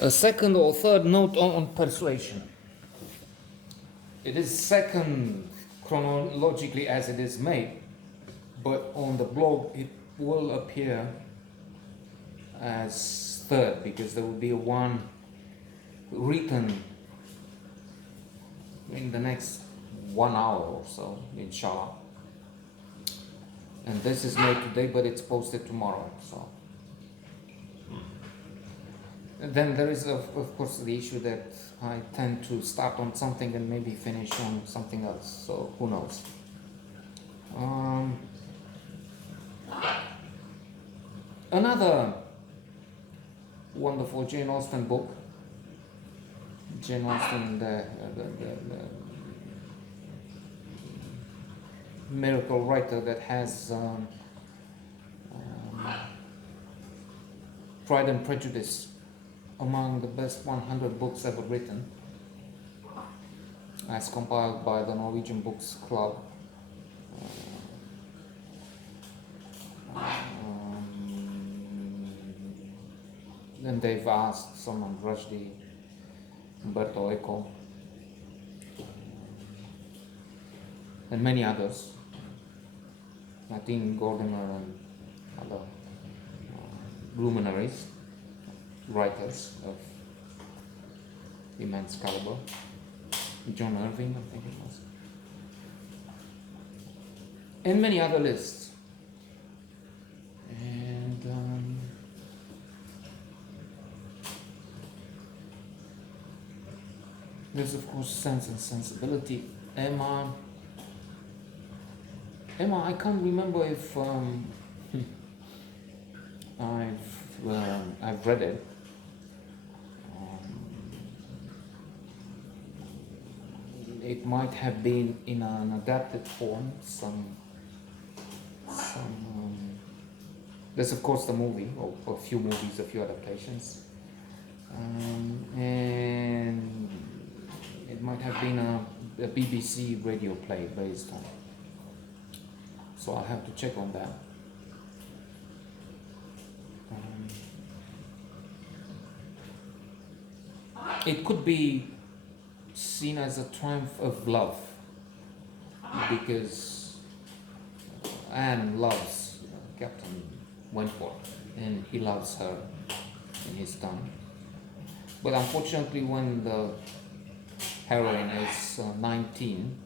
A second or third note on persuasion. It is second chronologically as it is made, but on the blog it will appear as third because there will be one written in the next 1 hour or so, inshallah. And this is made today, but it's posted tomorrow. So and then there is of course the issue that I tend to start on something and maybe finish on something else. So who knows? Another wonderful Jane Austen book. Jane Austen, the miracle writer that has Pride and Prejudice among the best 100 books ever written, as compiled by the Norwegian Books Club. Then they've asked someone, Rushdie, Umberto Eco, and many others, Martin Gordimer and other luminaries, writers of immense caliber, John Irving, I think it was, and many other lists. And there's of course Sense and Sensibility. Emma, I can't remember if I've read it. It might have been in an adapted form. There's of course the movie, or a few movies, a few adaptations, and it might have been a BBC radio play based on. So I'll have to check on that. It could be seen as a triumph of love, because Anne loves Captain Wentworth and he loves her in his turn. But unfortunately, when the heroine is 19,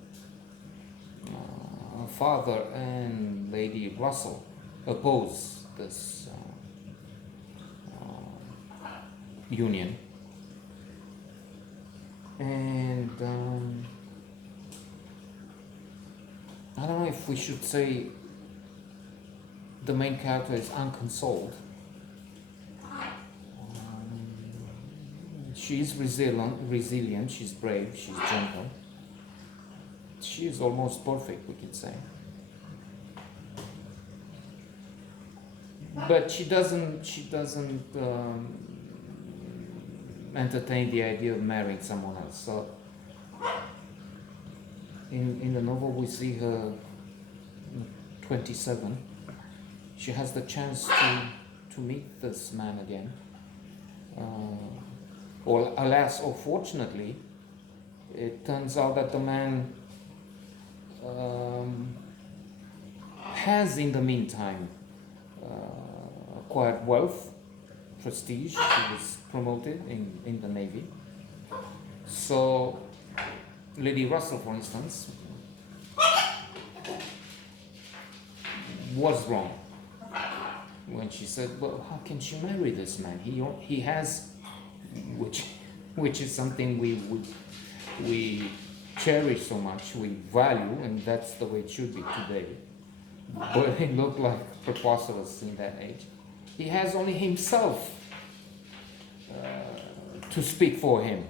her father and Lady Russell oppose this union. And I don't know if we should say the main character is unconsoled. She is resilient, she's brave, she's gentle. She is almost perfect, we could say. But she doesn't entertain the idea of marrying someone else. So in the novel we see her 27. She has the chance to meet this man again. Or alas, or fortunately, it turns out that the man has in the meantime acquired wealth, prestige. He was promoted in the Navy. So Lady Russell, for instance, was wrong when she said, well, how can she marry this man? He has, which is something we cherish so much, we value, and that's the way it should be today. But it looked like preposterous in that age. He has only himself to speak for him.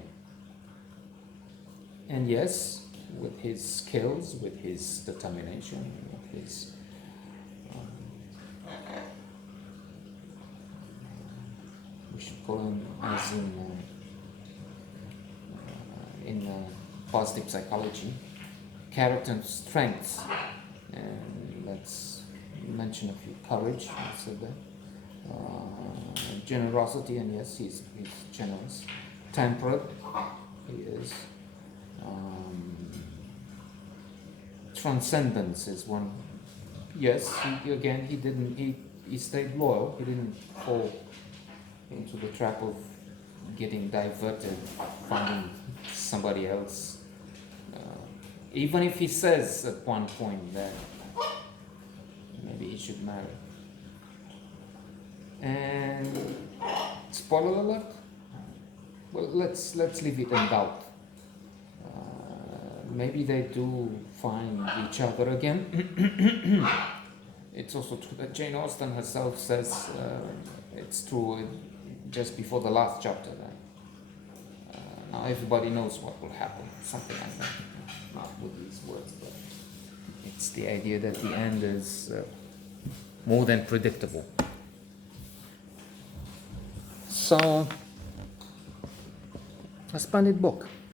And yes, with his skills, with his determination, with his we should call him as in positive psychology, character and strengths. And let's mention a few: courage, I said that, Generosity, and yes, he's generous. Temperate, he is. Transcendence is one. Yes, he stayed loyal. He didn't fall into the trap of getting diverted, finding somebody else. Even if he says at one point that maybe he should marry. And spoiler alert. Well, let's leave it in doubt. Maybe they do find each other again. It's also true that Jane Austen herself says it's true just before the last chapter that now everybody knows what will happen, something like that. Not with these words, but it's the idea that the end is more than predictable. So, a splendid book.